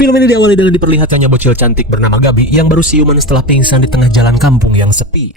Film ini diawali dengan diperlihatkannya bocil cantik bernama Gabi yang baru siuman setelah pingsan di tengah jalan kampung yang sepi.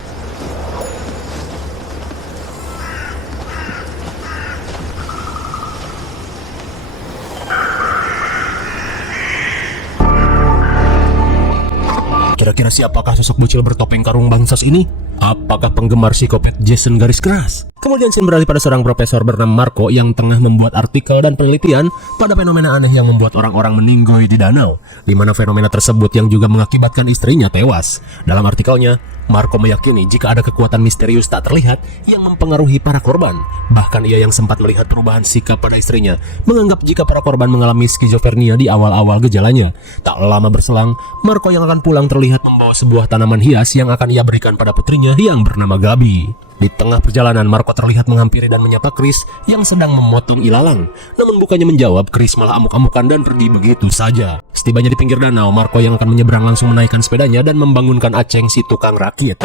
Kira-kira siapakah sosok bocil bertopeng karung bangsas ini? Apakah penggemar psikopat Jason garis keras? Kemudian scene beralih pada seorang profesor bernama Marco yang tengah membuat artikel dan penelitian pada fenomena aneh yang membuat orang-orang meninggoy di danau, di mana fenomena tersebut yang juga mengakibatkan istrinya tewas. Dalam artikelnya, Marco meyakini jika ada kekuatan misterius tak terlihat yang mempengaruhi para korban. Bahkan ia yang sempat melihat perubahan sikap pada istrinya, menganggap jika para korban mengalami skizofrenia di awal-awal gejalanya. Tak lama berselang, Marco yang akan pulang terlihat membawa sebuah tanaman hias yang akan ia berikan pada putrinya yang bernama Gabi. Di tengah perjalanan, Marco terlihat menghampiri dan menyapa Chris yang sedang memotong ilalang. Namun bukannya menjawab, Chris malah amuk-amukan dan pergi begitu saja. Setibanya di pinggir danau, Marco yang akan menyeberang langsung menaikkan sepedanya dan membangunkan Aceng si tukang rakit.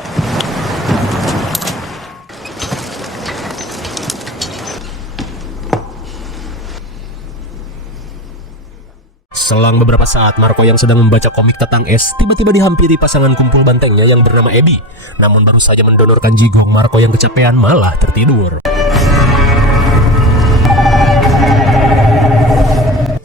Selang beberapa saat, Marco yang sedang membaca komik tentang es tiba-tiba dihampiri pasangan kumpul bantengnya yang bernama Abby. Namun baru saja mendonorkan jigong, Marco yang kecapean malah tertidur.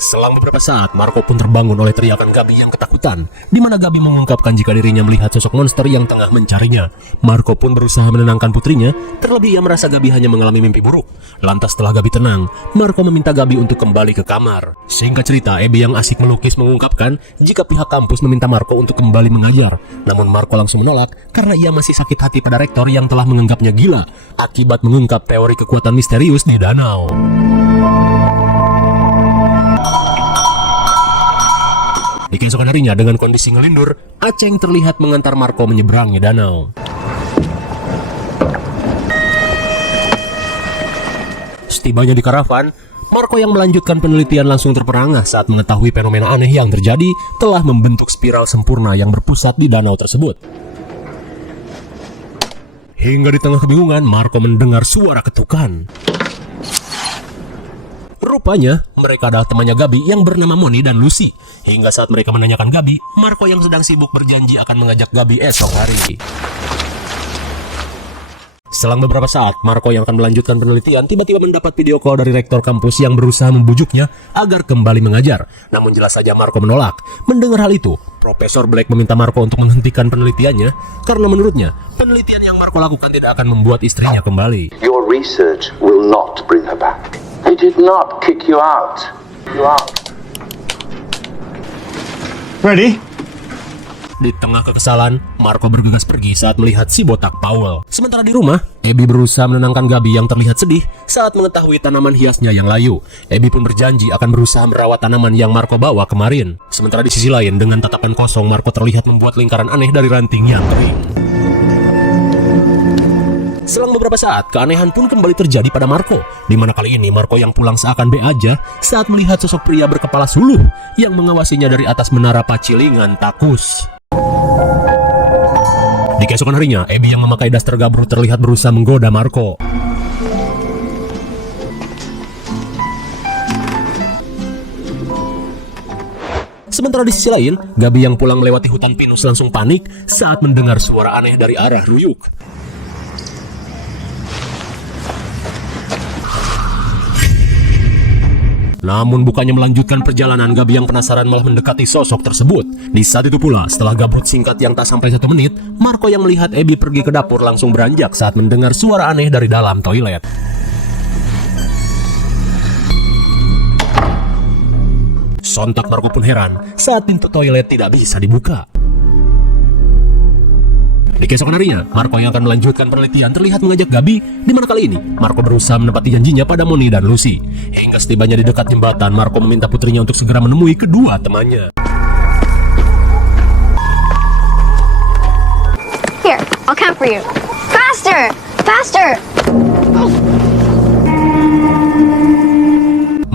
Selang beberapa saat, Marco pun terbangun oleh teriakan Gabi yang ketakutan, di mana Gabi mengungkapkan jika dirinya melihat sosok monster yang tengah mencarinya. Marco pun berusaha menenangkan putrinya, terlebih ia merasa Gabi hanya mengalami mimpi buruk. Lantas setelah Gabi tenang, Marco meminta Gabi untuk kembali ke kamar. Singkat cerita, Abby yang asik melukis mengungkapkan jika pihak kampus meminta Marco untuk kembali mengajar. Namun Marco langsung menolak karena ia masih sakit hati pada rektor yang telah menganggapnya gila akibat mengungkap teori kekuatan misterius di danau. Di keesokan harinya, dengan kondisi ngelindur, Aceng terlihat mengantar Marco menyeberangi danau. Setibanya di karavan, Marco yang melanjutkan penelitian langsung terperangah saat mengetahui fenomena aneh yang terjadi telah membentuk spiral sempurna yang berpusat di danau tersebut. Hingga di tengah kebingungan, Marco mendengar suara ketukan. Rupanya, mereka adalah temannya Gabi yang bernama Moni dan Lucy. Hingga saat mereka menanyakan Gabi, Marco yang sedang sibuk berjanji akan mengajak Gabi esok hari. Selang beberapa saat, Marco yang akan melanjutkan penelitian tiba-tiba mendapat video call dari rektor kampus yang berusaha membujuknya agar kembali mengajar. Namun jelas saja Marco menolak. Mendengar hal itu, Profesor Black meminta Marco untuk menghentikan penelitiannya karena menurutnya, penelitian yang Marco lakukan tidak akan membuat istrinya kembali. Your research will not bring her back. I did not kick you out. You out. Ready? Di tengah kekesalan, Marco bergegas pergi saat melihat si botak Powell. Sementara di rumah, Abby berusaha menenangkan Gabi yang terlihat sedih saat mengetahui tanaman hiasnya yang layu. Abby pun berjanji akan berusaha merawat tanaman yang Marco bawa kemarin. Sementara di sisi lain, dengan tatapan kosong, Marco terlihat membuat lingkaran aneh dari ranting yang kering. Selang beberapa saat, keanehan pun kembali terjadi pada Marco, di mana kali ini Marco yang pulang seakan be aja saat melihat sosok pria berkepala suluh yang mengawasinya dari atas menara Pacilingan Takus. Di keesokan harinya, Abby yang memakai daster gabrut terlihat berusaha menggoda Marco. Sementara di sisi lain, Gabi yang pulang melewati hutan pinus langsung panik saat mendengar suara aneh dari arah Ruyuk. Namun bukannya melanjutkan perjalanan, Gabi yang penasaran malah mendekati sosok tersebut. Di saat itu pula, setelah gabrut singkat yang tak sampai 1 menit, Marco yang melihat Abby pergi ke dapur langsung beranjak saat mendengar suara aneh dari dalam toilet. Sontak Marco pun heran saat pintu toilet tidak bisa dibuka. Di keesokan harinya, Marco yang akan melanjutkan penelitian terlihat mengajak Gabi, di mana kali ini Marco berusaha menepati janjinya pada Moni dan Lucy. Hingga setibanya di dekat jembatan, Marco meminta putrinya untuk segera menemui kedua temannya. Here, I'll count for you. Faster! Faster!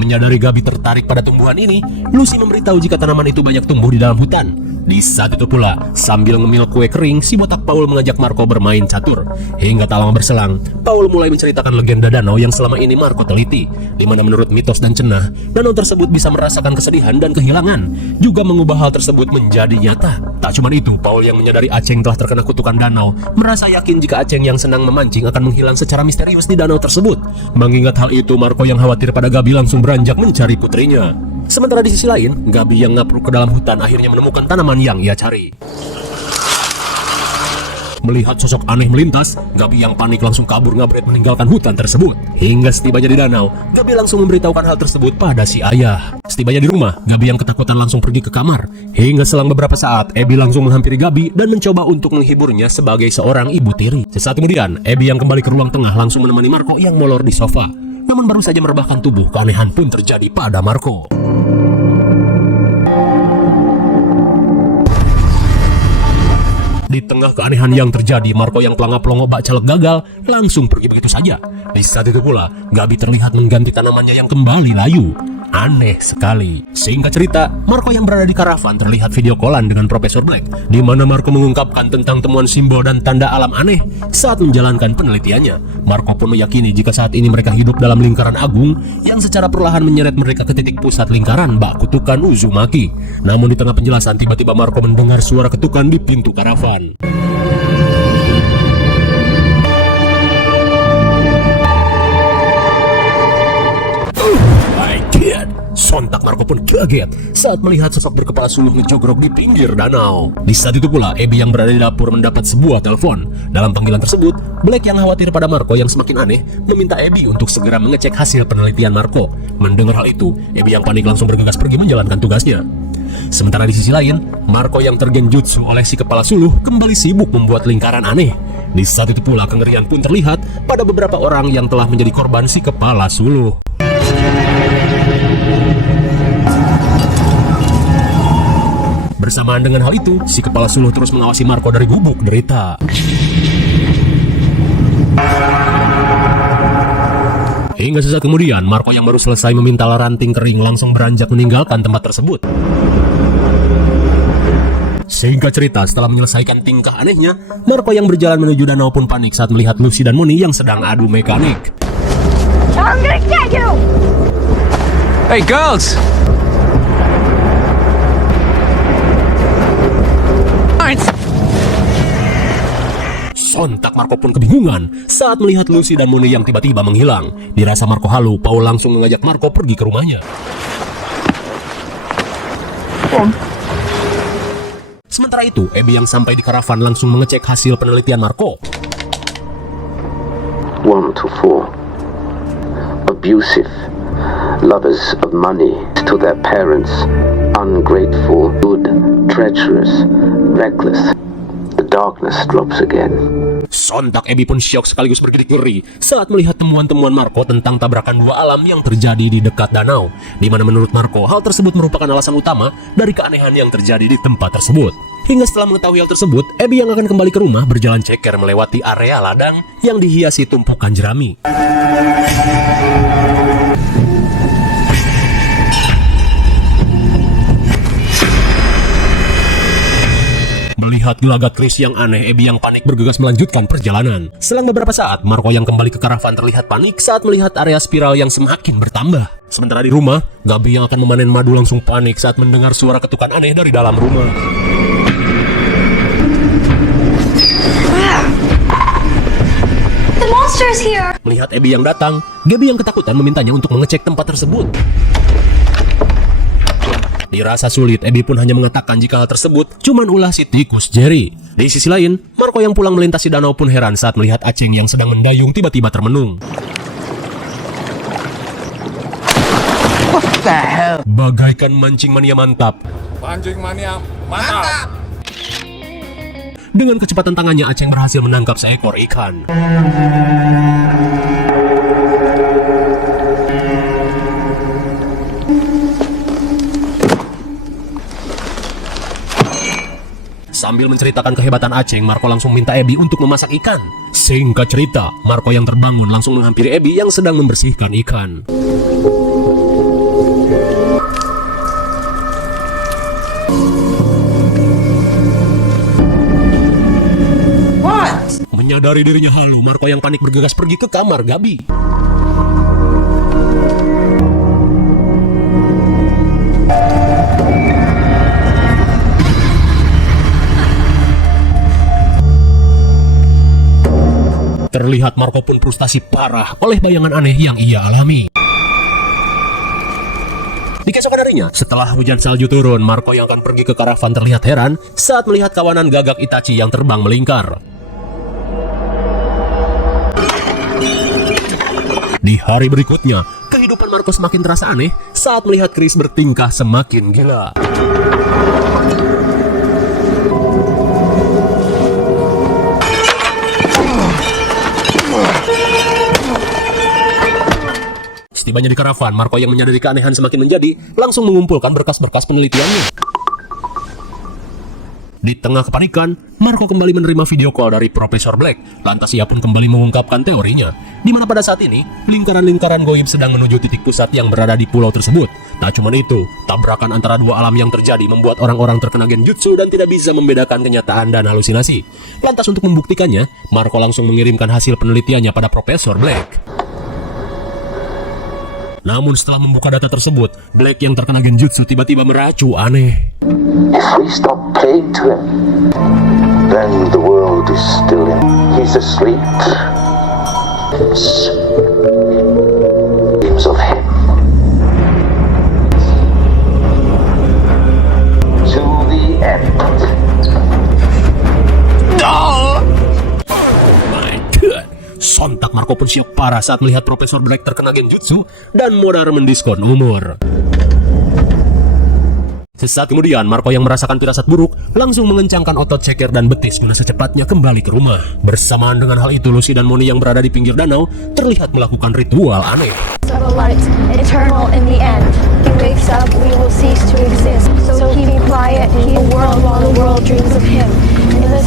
Menyadari Gabi tertarik pada tumbuhan ini, Lucy memberitahu jika tanaman itu banyak tumbuh di dalam hutan. Di saat itu pula, sambil ngemil kue kering, si botak Paul mengajak Marco bermain catur. Hingga tak lama berselang, Paul mulai menceritakan legenda danau yang selama ini Marco teliti, di mana menurut mitos dan cenah, danau tersebut bisa merasakan kesedihan dan kehilangan, juga mengubah hal tersebut menjadi nyata. Tak cuma itu, Paul yang menyadari Aceng telah terkena kutukan danau, merasa yakin jika Aceng yang senang memancing akan menghilang secara misterius di danau tersebut. Mengingat hal itu, Marco yang khawatir pada Gabi langsung beranjak mencari putrinya. Sementara di sisi lain, Gabi yang ngapruk ke dalam hutan akhirnya menemukan tanaman yang ia cari. Melihat sosok aneh melintas, Gabi yang panik langsung kabur ngabret meninggalkan hutan tersebut. Hingga setibanya di danau, Gabi langsung memberitahukan hal tersebut pada si ayah. Setibanya di rumah, Gabi yang ketakutan langsung pergi ke kamar. Hingga selang beberapa saat, Abby langsung menghampiri Gabi dan mencoba untuk menghiburnya sebagai seorang ibu tiri. Sesaat kemudian, Abby yang kembali ke ruang tengah langsung menemani Marco yang molor di sofa. Namun baru saja merebahkan tubuh, keanehan pun terjadi pada Marco. Di tengah keanehan yang terjadi, Marco yang pelangap-pelongo bak caleg gagal langsung pergi begitu saja. Di saat itu pula, Gabi terlihat mengganti tanamannya yang kembali layu. Aneh sekali. Singkat cerita, Marco yang berada di karavan terlihat video callan dengan Profesor Black, di mana Marco mengungkapkan tentang temuan simbol dan tanda alam aneh saat menjalankan penelitiannya. Marco pun meyakini jika saat ini mereka hidup dalam lingkaran agung yang secara perlahan menyeret mereka ke titik pusat lingkaran bak kutukan Uzumaki. Namun di tengah penjelasan, tiba-tiba Marco mendengar suara ketukan di pintu karavan. Sontak Marco pun kaget saat melihat sosok berkepala suluh ngejogrok di pinggir danau. Di saat itu pula, Abby yang berada di dapur mendapat sebuah telepon. Dalam panggilan tersebut, Black yang khawatir pada Marco yang semakin aneh meminta Abby untuk segera mengecek hasil penelitian Marco. Mendengar hal itu, Abby yang panik langsung bergegas pergi menjalankan tugasnya. Sementara di sisi lain, Marco yang tergenjutsu oleh si kepala suluh kembali sibuk membuat lingkaran aneh. Di saat itu pula, kengerian pun terlihat pada beberapa orang yang telah menjadi korban si kepala suluh. Bersamaan dengan hal itu, si kepala suluh terus mengawasi Marco dari gubuk derita. Hingga sesaat kemudian, Marco yang baru selesai memintal ranting kering langsung beranjak meninggalkan tempat tersebut. Singkat cerita, setelah menyelesaikan tingkah anehnya, Marco yang berjalan menuju danau pun panik saat melihat Lucy dan Moni yang sedang adu mekanik. I'm gonna get you! Hey, girls! Sontak Marco pun kebingungan saat melihat Lucy dan Moni yang tiba-tiba menghilang. Dirasa Marco halu, Paul langsung mengajak Marco pergi ke rumahnya. Sementara itu, Abby yang sampai di karavan langsung mengecek hasil penelitian Marco. 1 to 4. Abusive. Lovers of money to their parents. Ungrateful. Good. Treacherous. Reckless. The darkness drops again. Sontak Abby pun syok sekaligus bergidik ngeri saat melihat temuan-temuan Marco tentang tabrakan dua alam yang terjadi di dekat danau, di mana menurut Marco hal tersebut merupakan alasan utama dari keanehan yang terjadi di tempat tersebut. Hingga setelah mengetahui hal tersebut, Abby yang akan kembali ke rumah berjalan ceker melewati area ladang yang dihiasi tumpukan jerami. Melihat gelagat Chris yang aneh, Abby yang panik bergegas melanjutkan perjalanan. Selang beberapa saat, Marco yang kembali ke karavan terlihat panik saat melihat area spiral yang semakin bertambah. Sementara di rumah, Gabi yang akan memanen madu langsung panik saat mendengar suara ketukan aneh dari dalam rumah. The monster's here! Melihat Abby yang datang, Gabi yang ketakutan memintanya untuk mengecek tempat tersebut. Dirasa sulit, Abby pun hanya mengatakan jika hal tersebut cuman ulah si tikus Jerry. Di sisi lain, Marco yang pulang melintasi danau pun heran saat melihat Aceng yang sedang mendayung tiba-tiba termenung. What the hell? Bagaikan mancing mania mantap. Mancing mania mantap! Dengan kecepatan tangannya, Aceng berhasil menangkap seekor ikan. Sambil menceritakan kehebatan Aceng, Marco langsung minta Abby untuk memasak ikan. Singkat cerita, Marco yang terbangun langsung menghampiri Abby yang sedang membersihkan ikan. Menyadari dirinya halu, Marco yang panik bergegas pergi ke kamar Gabi. Terlihat Marco pun frustasi parah oleh bayangan aneh yang ia alami. Di keesokan harinya, setelah hujan salju turun, Marco yang akan pergi ke karavan terlihat heran saat melihat kawanan gagak Itachi yang terbang melingkar. Di hari berikutnya, kehidupan Marco semakin terasa aneh saat melihat Chris bertingkah semakin gila. Setibanya di karavan, Marco yang menyadari keanehan semakin menjadi, langsung mengumpulkan berkas-berkas penelitiannya. Di tengah kepanikan, Marco kembali menerima video call dari Profesor Black. Lantas ia pun kembali mengungkapkan teorinya, di mana pada saat ini, lingkaran-lingkaran goib sedang menuju titik pusat yang berada di pulau tersebut. Tak cuma itu, tabrakan antara dua alam yang terjadi membuat orang-orang terkena genjutsu dan tidak bisa membedakan kenyataan dan halusinasi. Lantas untuk membuktikannya, Marco langsung mengirimkan hasil penelitiannya pada Profesor Black. Namun setelah membuka data tersebut, Black yang terkena genjutsu tiba-tiba meracu aneh. If we stop praying to him, then the world is still in. He's asleep. It's dreams of him. To the end. My God! Sontak Marco pun siap parah saat melihat Profesor Black terkena genjutsu dan modal mendiskon umur. Sesaat kemudian, Marco yang merasakan firasat buruk langsung mengencangkan otot ceker dan betis guna secepatnya kembali ke rumah. Bersamaan dengan hal itu, Lucy dan Moni yang berada di pinggir danau terlihat melakukan ritual aneh. Light, eternal in the end. He wakes up, we will cease to exist. So keep quiet, keep the world while the world dreams of him. In this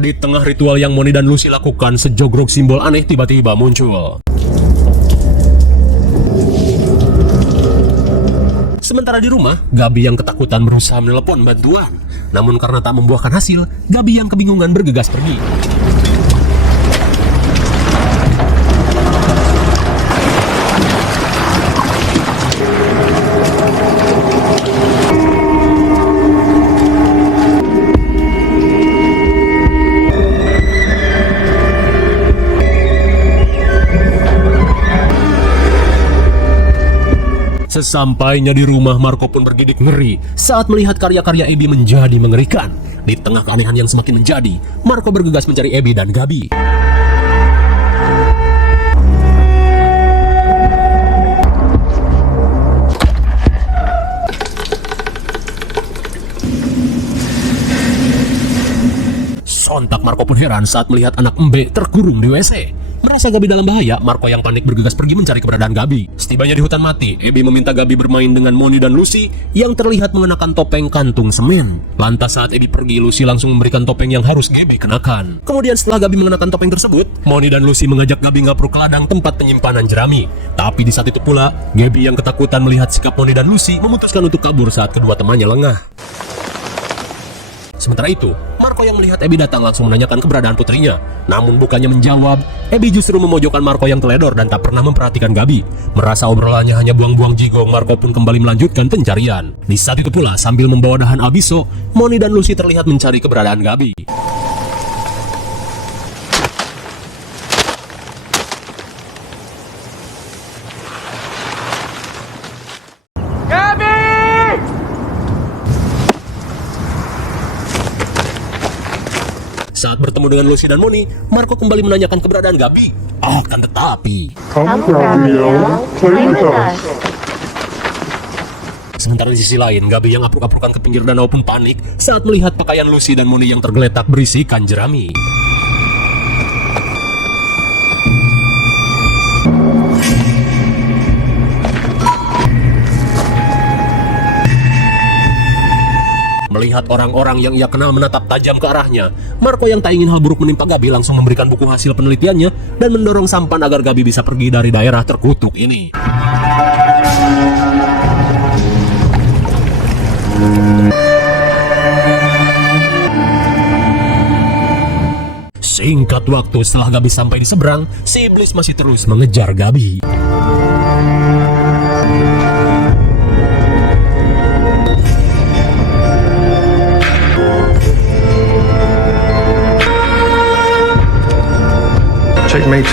Di tengah ritual yang Moni dan Lucy lakukan, sejogrok simbol aneh tiba-tiba muncul. Sementara di rumah, Gabi yang ketakutan berusaha menelepon bantuan. Namun karena tak membuahkan hasil, Gabi yang kebingungan bergegas pergi. Sesampainya di rumah, Marco pun bergidik ngeri saat melihat karya-karya Abby menjadi mengerikan. Di tengah keanehan yang semakin menjadi, Marco bergegas mencari Abby dan Gabi. Sontak Marco pun heran saat melihat anak Mbe terkurung di WC. Merasa Gabi dalam bahaya, Marco yang panik bergegas pergi mencari keberadaan Gabi. Setibanya di hutan mati, Abby meminta Gabi bermain dengan Moni dan Lucy yang terlihat mengenakan topeng kantung semen. Lantas saat Abby pergi, Lucy langsung memberikan topeng yang harus Gabi kenakan. Kemudian setelah Gabi mengenakan topeng tersebut, Moni dan Lucy mengajak Gabi ngapur ke ladang tempat penyimpanan jerami. Tapi di saat itu pula, Gabi yang ketakutan melihat sikap Moni dan Lucy memutuskan untuk kabur saat kedua temannya lengah. Sementara itu, Marco yang melihat Abby datang langsung menanyakan keberadaan putrinya. Namun bukannya menjawab, Abby justru memojokkan Marco yang teledor dan tak pernah memperhatikan Gabi. Merasa obrolannya hanya buang-buang jigong, Marco pun kembali melanjutkan pencarian. Di saat itu pula, sambil membawa dahan albiso, Moni dan Lucy terlihat mencari keberadaan Gabi. Saat bertemu dengan Lucy dan Moni, Marco kembali menanyakan keberadaan Gabi. Akan tetapi, sementara di sisi lain, Gabi yang apruk-aprukan ke pinggir danau pun panik saat melihat pakaian Lucy dan Moni yang tergeletak berisikan jerami. Melihat orang-orang yang ia kenal menatap tajam ke arahnya, Marco yang tak ingin hal buruk menimpa Gabi langsung memberikan buku hasil penelitiannya dan mendorong sampan agar Gabi bisa pergi dari daerah terkutuk ini. Singkat waktu setelah Gabi sampai di seberang, si iblis masih terus mengejar Gabi. Checkmate.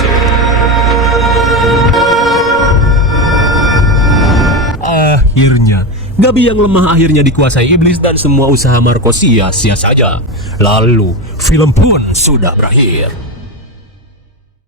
Akhirnya, Gabi yang lemah akhirnya dikuasai iblis dan semua usaha Marco sia-sia saja. Lalu, film pun sudah berakhir.